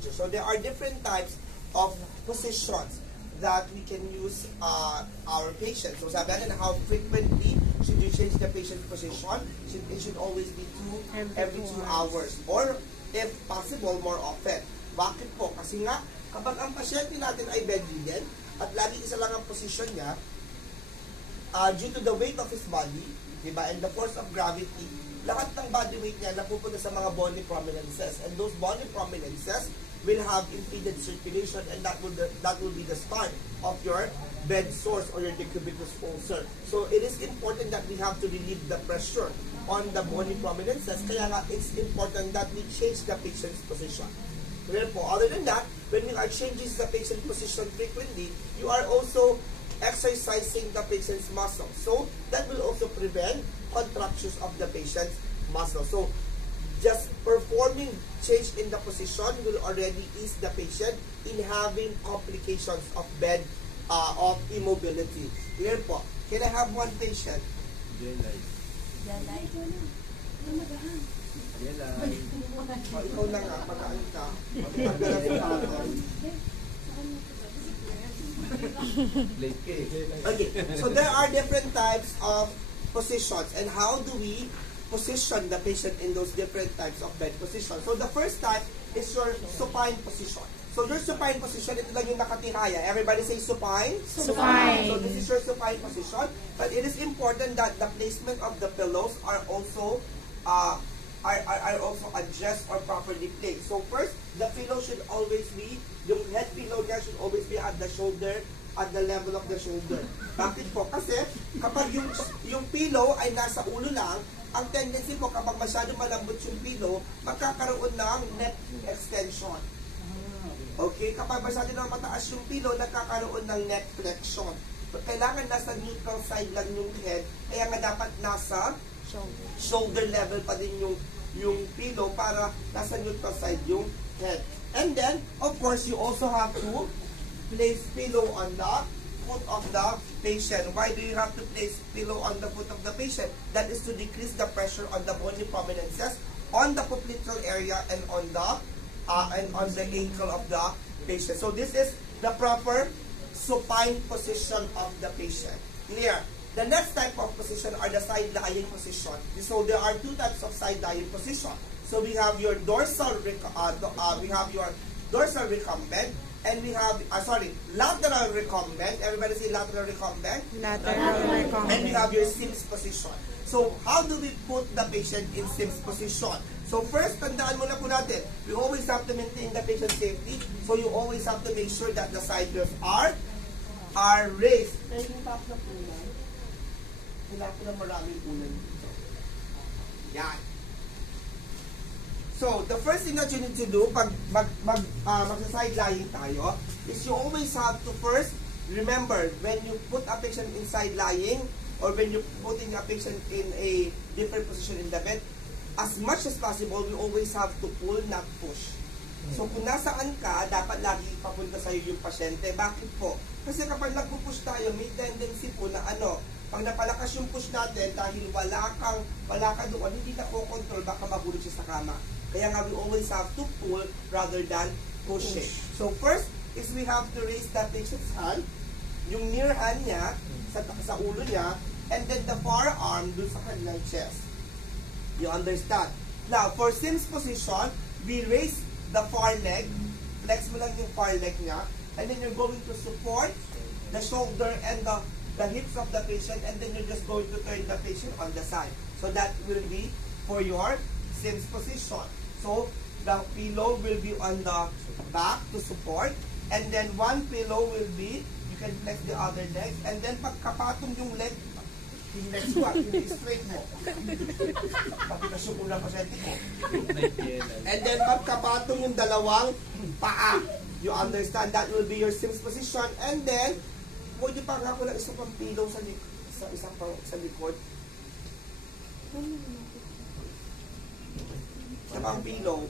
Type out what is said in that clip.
procedure. So there are different types of positions that we can use our patients. So sabi natin, how frequently should you change the patient's position? It should always be every 2 hours. Or if possible, more often. Bakit po? Kasi nga, kapag ang pasyente natin ay bedridden at lagi isa lang ang position niya, due to the weight of his body, diba, and the force of gravity, lahat ng body weight niya napupunta sa mga bony prominences. And those bony prominences will have impeded circulation, and that will be the start of your bed sores or your decubitus ulcer. So it is important that we have to relieve the pressure on the bony prominences. Kaya nga, it's important that we change the patient's position. Well, other than that, when we are changing the patient's position frequently, you are also exercising the patient's muscles. So that will also prevent contractions of the patient's muscles. So just performing change in the position will already ease the patient in having complications of bed of immobility. Here po, can I have one patient? Jelay. Ikaw na nga, pagkaan ka. Okay, so there are different types of positions, and how do we position the patient in those different types of bed positions? So the first type is your supine position. So your supine position, ito lang yung nakatihaya. Everybody say supine? Supine. So this is your supine position. But it is important that the placement of the pillows are also adjust or properly placed. So first, the pillow should always be, yung head pillow niya should always be at the shoulder, at the level of the shoulder. Bakit po? Kasi kapag yung pillow ay nasa ulo lang, ang tendency po kapag masyado malambot yung pillow, magkakaroon ng neck extension. Okay? Kapag masyado na mataas yung pillow, nagkakaroon ng neck flexion. But kailangan nasa neutral side lang yung head, kaya nga dapat nasa shoulder level pa din yung pillow para nasa neutral side yung head. And then, of course, you also have to place pillow on the foot of the patient. Why do you have to place pillow on the foot of the patient? That is to decrease the pressure on the bony prominences, on the popliteal area, and on the ankle of the patient. So this is the proper supine position of the patient. Clear? The next type of position are the side-lying position. So there are two types of side-lying position. So we have your dorsal recumbent, and we have, lateral recumbent. Everybody say lateral recumbent. Lateral recumbent. And we have your Sims position. So how do we put the patient in Sims position? So first, tandaan muna po natin, we always have to maintain the patient safety. So you always have to make sure that the side nerves are raised. Kailangan na maraming ulan dito. Yan. So, the first thing that you need to do pag magsa-side lying tayo is you always have to first remember when you put a patient in side lying or when you putting a patient in a different position in the bed, as much as possible, we always have to pull, not push. So, kung nasaan ka, dapat lagi papunta sa'yo yung pasyente. Bakit po? Kasi kapag nagpupush tayo, may tendency po na pag napalakas yung push natin dahil wala ka doon, hindi na control, baka mahulog siya sa kama. Kaya nga, we always have to pull rather than pushing. So first is we have to raise the patient's hand, yung near hand niya, sa ulo niya, and then the forearm dun sa kanilang chest. You understand? Now, for Sims position, we raise the far leg, flex mo lang yung far leg niya, and then you're going to support the shoulder and the hips of the patient, and then you're just going to turn the patient on the side. So that will be for your Sims position. So the pillow will be on the back to support, and then one pillow will be, you can flex the other leg, and then pagkapatong yung leg, yung next one, yung straight mo. Pati nasukong lang pasyente mo. And then pagkapatong yung dalawang paa. You understand? That will be your Sims position. And then, pwede pa nga ko lang isang pang pillow sa likod. Sa pang pillow.